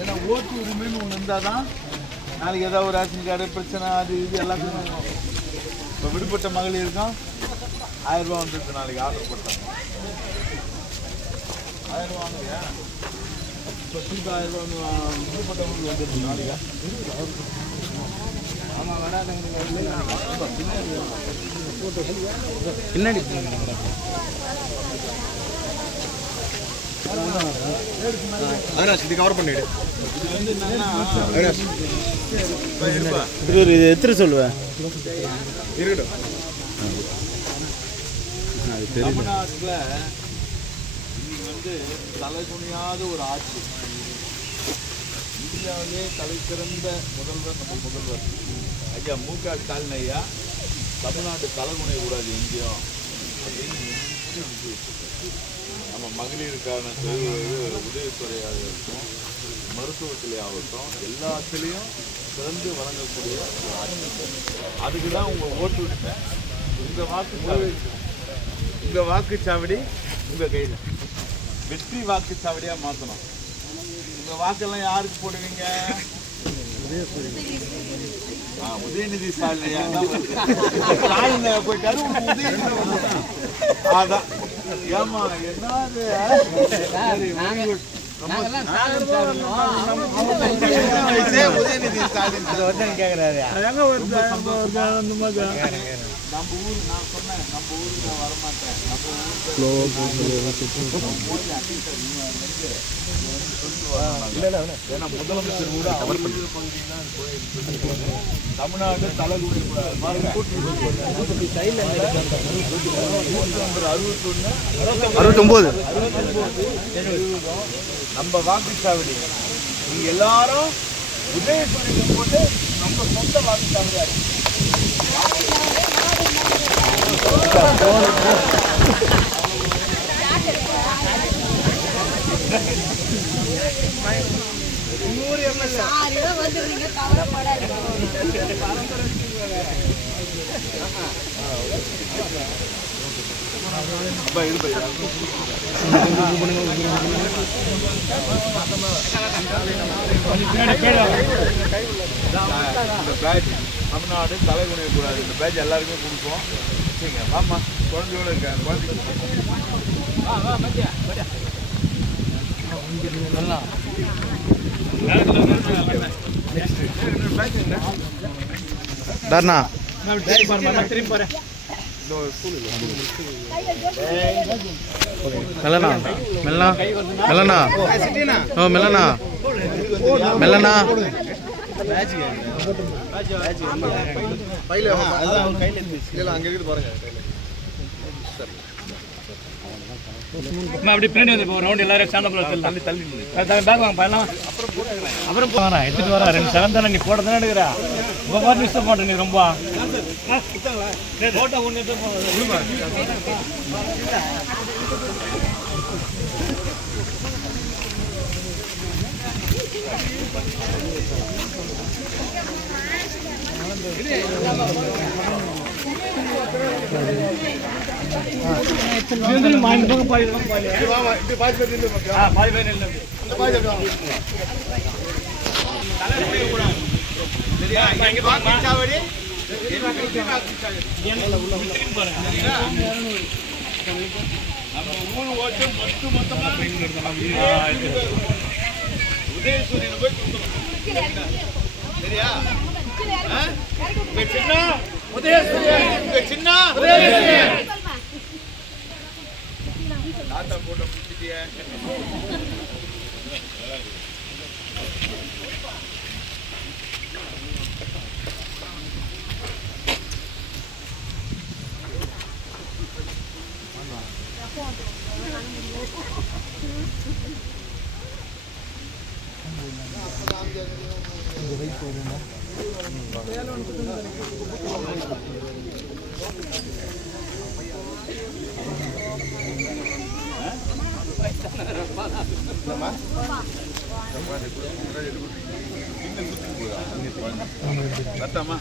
ஏன்னா ஓட்டு உரிமைன்னு ஒன்று இருந்தால் தான் நாளைக்கு ஏதாவது ஒரு ரேஷன் கார்டு பிரச்சனை அது இது எல்லாத்துக்கும். இப்போ விடுபட்ட மகளிருக்கும் 1000 ரூபா வந்துருக்கு. நாளைக்கு ஆர்டர் போட்டாங்க 1000 ரூபா வாங்கலையா? இப்போ திருப்பி 1000 ரூபா விடுபட்டவங்களுக்கு வந்துருக்கு நாளைக்கு. ஆமாம் பின்னாடி இது கவர் பண்ணிடு. இது எத்தனை சொல்லுவேன் இருக்கட்டும். தமிழ்நாட்டில் தலை துணியாத ஒரு ஆட்சி. இந்தியாவிலே தலை சிறந்த முதல்வர் நம்ம முதல்வர் ஐயா மு.க. ஸ்டாலின் ஐயா. தமிழ்நாட்டு தலைமுனை கூடாது எங்கேயும் அப்படின்னு நம்ம மகளிருக்கான உதவித்துறையாக இருக்கும், மருத்துவத்திலே ஆகட்டும், எல்லாத்துலேயும் சிறந்து வழங்கக்கூடிய ஒரு ஆட்சி. அதுக்கு தான் உங்கள் ஓட்டு உரிமை. உங்கள் வாக்குச்சாவடி உங்கள் கையில். வெற்றி வாக்குச்சாவடியாக மாற்றணும். உங்கள் வாக்கெல்லாம் யாருக்கு போடுவீங்க? உதயநிதி ஸ்டாலின் போயிட்டாரு. அதான் ஏமா என்னது உதயநிதி ஸ்டாலின் கேட்கறாரு. நம்ம ஊர் நான் சொன்னேன், நம்ம ஊருக்கு நான் வரமாட்டேன். நம்ம ஏன்னா முதலமைச்சர் கூட அவர் பகுதியெல்லாம் தமிழ்நாடு தலைகுடி நம்ம வாக்குச்சாவடி. நீங்க எல்லாரும் உதயசூரியனை போட்டு நம்ம சொந்த வாக்குச்சாவடியா இருக்கு. தமிழ்நாடு தலை குனியக்கூடாது. இந்த பேட்ச் எல்லாருக்குமே கொடுப்போம். சரிங்க, வாமா குழந்தையோட இருக்காங்க. அப்படி பின்னாடி வந்து ரவுண்ட் எல்லாரும் சேர்ந்த தள்ளி தள்ளி பேக் வாங்க பண்ணலாம். அப்புறம் போகிறேன் எடுத்துட்டு வரேன். 2 செகண்ட் தானே நீ போட தானே எடுக்கிறா. உங்கள் பார்த்து மிஸ் பண்ணுற நீ ரொம்ப போட்டோ ஒன்று உதயசூரியன் போய் சரியா? சின்ன உதயசூரியன் சின்ன தாத்தா போட்டோ பிடிச்சிட்டிய. Datang mah.